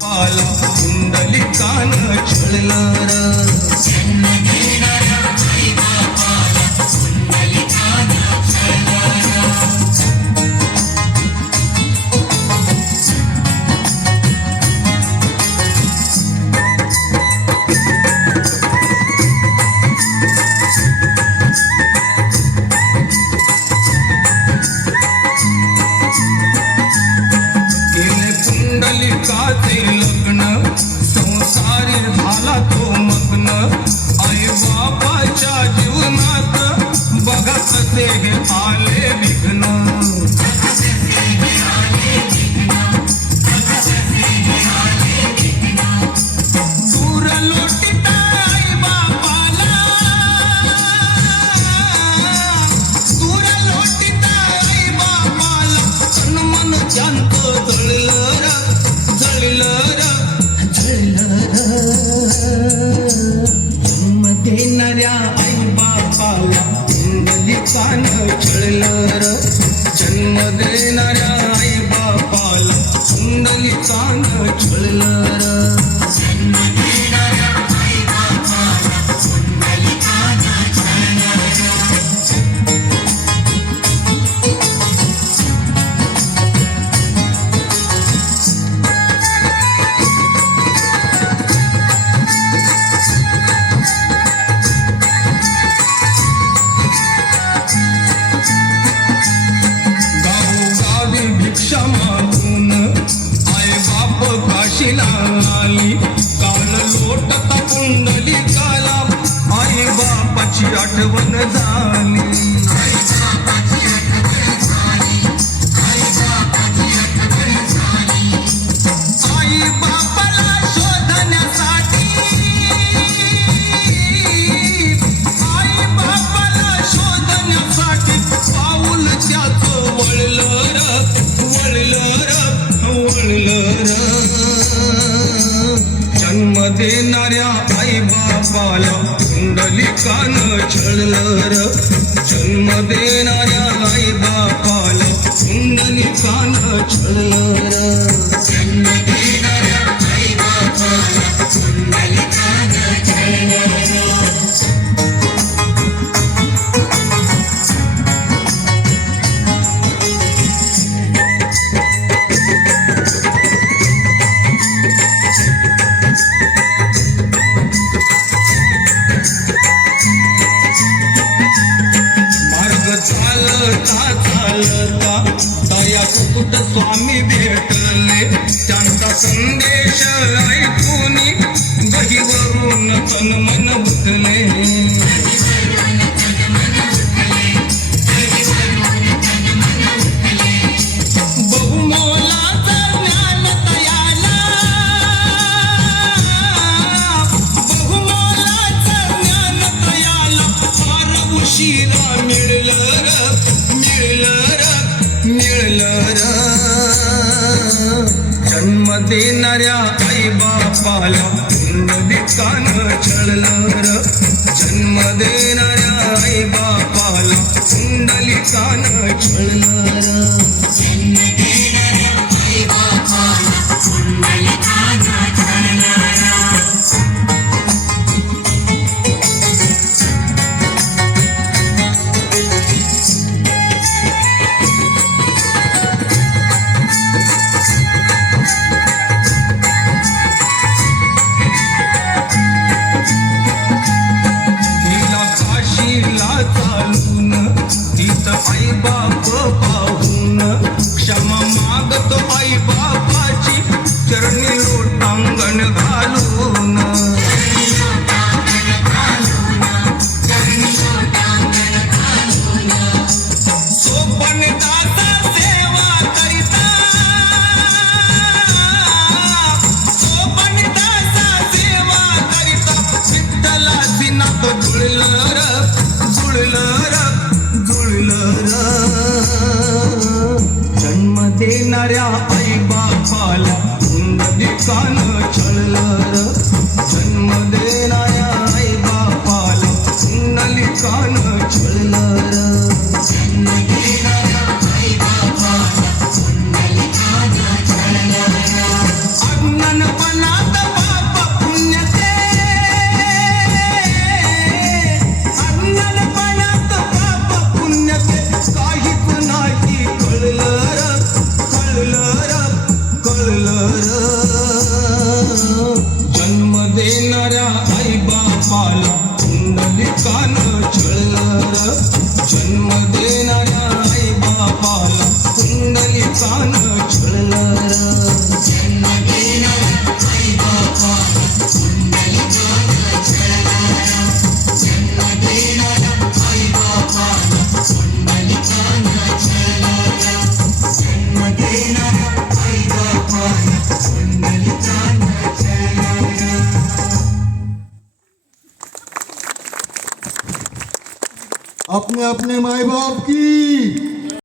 पाला कुंडलिकान छळलं जन्म देणाऱ्या आई बापाला कुंडलिकान कुंडलिकाचे लग्न संसारी झाला तो मग्न आई बापाच्या जीवनात बघा कसे हे आले विघ्न दूर लोटीता आई बापाला दूर लोटीता आई बापाला तन मन शांत जन्म देणाऱ्या आई बापाला कुंडलिकान छळलं जन्म देणाऱ्या आई बापाला कुंडलिकान छळलं जन्म देणाऱ्या आई बापाला कुंडलिकान भिक्षा मागून आई बाप काशीला आली काल लोटता कुंडलिकाला आई बापाची आठवण झाली आई बापाला शोधण्यासाठी आई बापाला शोधण्यासाठी पाऊल त्याचं वळलं जन्म देणाऱ्या आई बापाला कुंडलिकान छळलं जन्म देणाऱ्या आई बापाला कुंडलिकान छळलं जन्म देणाऱ्या आई बापाला कुंडलिकान छळलं चालता दया कुकुट स्वामी भेटले त्यांचा संदेश ऐकून गहीवरून तन मन उठले बहुमोलाचं ज्ञान तयाला बहुमोलाचं ज्ञान तयाला फार उशिरा मिळलं जन्म देणाऱ्या आई बापाला कुंडलिकान छळलं जन्म देणाऱ्या आई बापाला कुंडलिकान छळलं जन्म देणाऱ्या आई बापाला कुंडलिकान छळलं आई बाप पाहून क्षमा मागतो आई बापाची चरणी लोटांगण घालून सोपनदासा सेवा करिता सोपनदासा सेवा करिता विठ्ठलाची नात जन्म देणाऱ्या आई बापाला कुंडलिकान छळलं जन्म देणाऱ्या आई बापाला कुंडलिकान छळलं जन्म देणाऱ्या आई बापाला कुंडलिकान छळलं अज्ञान अपने अपने माई बाप की